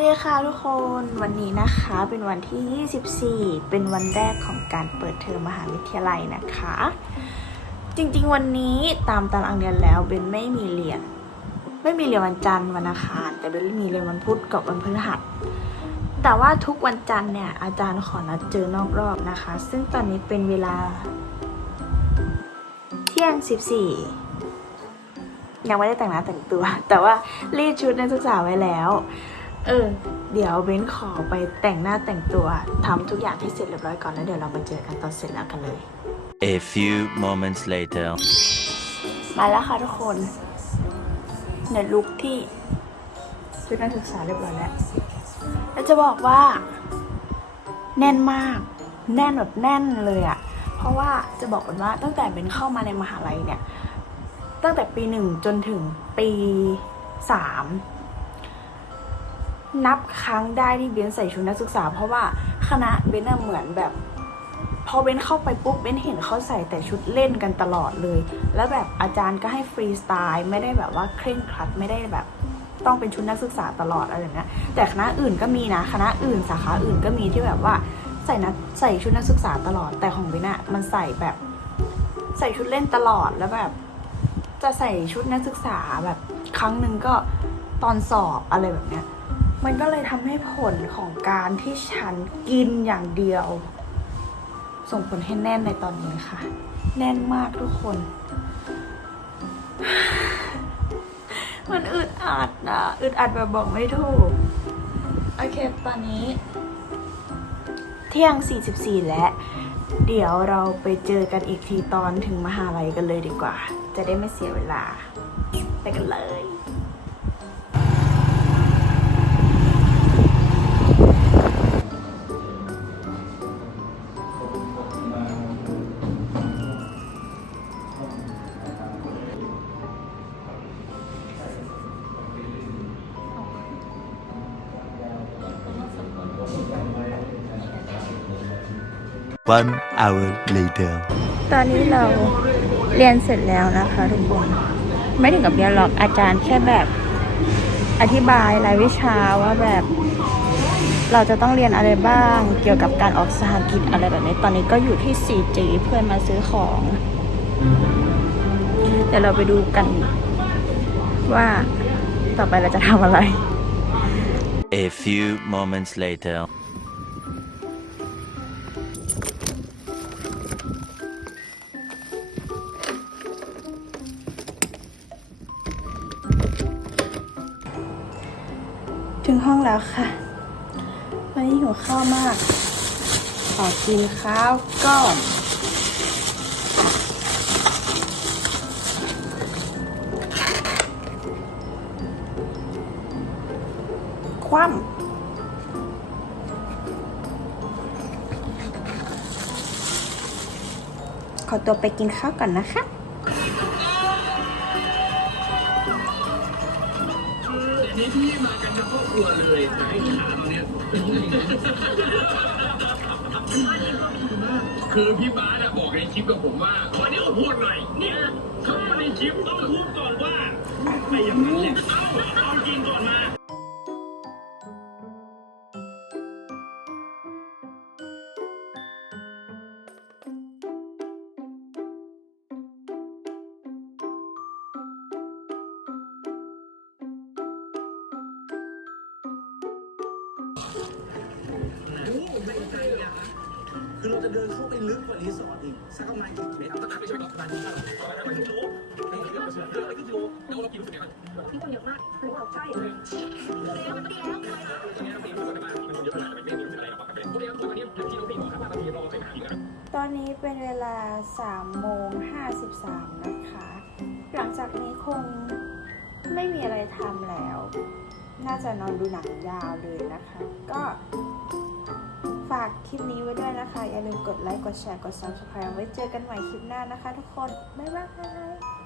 ดีค่ะทุกคนวันนี้นะคะเป็นวันที่ 24 เป็นวันแรกของการเปิดเทอมมหาวิทยาลัยนะคะ จริงๆวันนี้ตามตารางเรียนแล้วเบนไม่มีเรียน ไม่มีเรียนวันจันทร์วันอังคาร แต่เบนมีเรียนวันพุธกับวันพฤหัส แต่ว่าทุกวันจันทร์เนี่ยอาจารย์ขอนัดเจอนอกรอบนะคะ ซึ่งตอนนี้เป็นเวลา เที่ยง 14ยังไม่ได้แต่งหน้าแต่งตัว แต่ว่ารีดชุดนักศึกษาไว้แล้ว เออ เดี๋ยวเบ้นขอไปแต่งหน้าแต่งตัวทำทุกอย่างให้เสร็จเรียบร้อยก่อนแล้วเดี๋ยวเรามาเจอกันตอนเสร็จแล้วกันเลย A few moments later. มาแล้วค่ะทุกคนในลุคที่ชุดนักศึกษาเรียบร้อยแล้วแล้วจะบอกว่า แน่นมาก แน่นแบบแน่นเลยอะเพราะว่าจะบอกกันว่าตั้งแต่เป็นเข้ามาในมหาลัยเนี่ย ตั้งแต่ปีหนึ่งจนถึงปีสาม นับครั้งได้ที่เบนใส่ชุดนักศึกษา เพราะว่าคณะเบนน่ะเหมือนแบบ พอเบนเข้าไปปุ๊บเบนเห็นเขาใส่แต่ชุดเล่นกันตลอดเลย แล้วแบบอาจารย์ก็ให้ฟรีสไตล์ไม่ได้แบบว่าเคร่งครัดไม่ได้แบบต้องเป็นชุดนักศึกษาตลอดอะไรอย่างเงี้ยแต่คณะอื่นก็มีนะคณะอื่นสาขาอื่นก็มีที่แบบว่าใส่นักใส่ชุดนักศึกษาตลอดแต่ของเบนอะมันใส่แบบใส่ชุดเล่นตลอดแล้วแบบ จะใส่ชุดนักศึกษาแบบครั้งหนึ่งก็ตอนสอบอะไรแบบเนี้ย มันก็เลยทำให้ผลของการที่ฉันกินอย่างเดียว ส่งผลให้แน่นในตอนนี้ค่ะ แน่นมากทุกคน มันอึดอัดอะอึดอัดแบบบอกไม่ถูก โอเค ตอนนี้ เที่ยง 44 แล้ว เดี๋ยวเราไปเจอกันอีกทีตอนถึงมหาลัยกันเลยดีกว่า จะได้ไม่เสียเวลา ไปกันเลย One hour later. ตอนนี้เราเรียนเสร็จแล้วนะคะทุกคน ไม่ถึงกับเรียนหรอกอาจารย์แค่แบบอธิบายรายวิชาว่าแบบ เราจะต้องเรียนอะไรบ้างเกี่ยวกับการออกสหกิจอะไรแบบนี้ ตอนนี้ก็อยู่ที่ 4G เพื่อนมาซื้อของ เดี๋ยวเราไปดูกันว่าต่อไปเราจะทำอะไร A few moments later. ห้องแล้วค่ะ วันนี้หิวข้าวมาก ขอกินข้าวก่อนคว่ำขอตัวไปกินข้าวก่อนนะคะ นี่พี่มากันทั้งครอบครัวเลยแต่ให้ถามเนี่ยคือพี่บาสอะบอกในคลิปกับผมว่าขอเนี่ยพูดหน่อยเนี่ยเข้ามาในคลิปต้องพูดก่อนว่าไม่อย่างนั้นเนี่ยเคือเราจะเดินเข้าไปลึกกว่ารีสอร์ทอีกสักประมาณกี่เมตรต้องนับไปช่ไหมประมาณนี้ประมาณครึ่งกิโลเดินไปครึ่งกิโลแล้วเรากี่รู้สึกยังไงมีคนเยอะมากคือเราใช่เลยตอนนี้เราปีนรู้สึกว่ามันคนเยอะขนาดไม่มีรู้สึกอะไรหรอกครับพวกนี้ตัวนี้ที่เราปีนบอกครับว่าบางทีรอไปหาอีกตอนนี้เป็นเวลา3โมง53นะคะ หลังจากนี้คงไม่มีอะไรทำแล้ว น่าจะนอนดูหนังยาวเลยนะคะ ก็ฝากคลิปนี้ไว้ด้วยนะคะ อย่าลืมกดไลค์ กดแชร์ กด subscribe ไว้เจอกันใหม่คลิปหน้านะคะทุกคน บ๊ายบาย